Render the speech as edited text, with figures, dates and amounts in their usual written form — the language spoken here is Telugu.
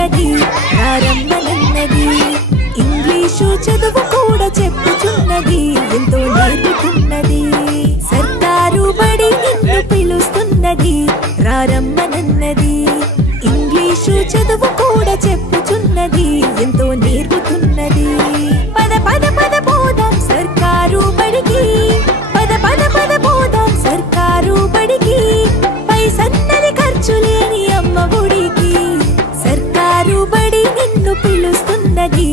పిలుస్తున్నది, ప్రారంభనన్నది. ఇంగ్లీషు చదువు కూడా చెప్పుచున్నది, ఎంతో నేర్పుతున్నది. సర్కారు బడి నిన్ను పిలుస్తున్నది, ప్రారంభనన్నది. ఇంగ్లీషు చదువు కూడా చెప్పుచున్నది, ఎంతో నేర్పుతున్నది. పద పద పద పోదాం సర్కారు బడికి, పద పద పద పోదాం సర్కారు బడికి. పైసన్నది ఖర్చు లేని అమ్మ ఒడికి. సర్కారు బడి నిన్ను పిలుస్తున్నది,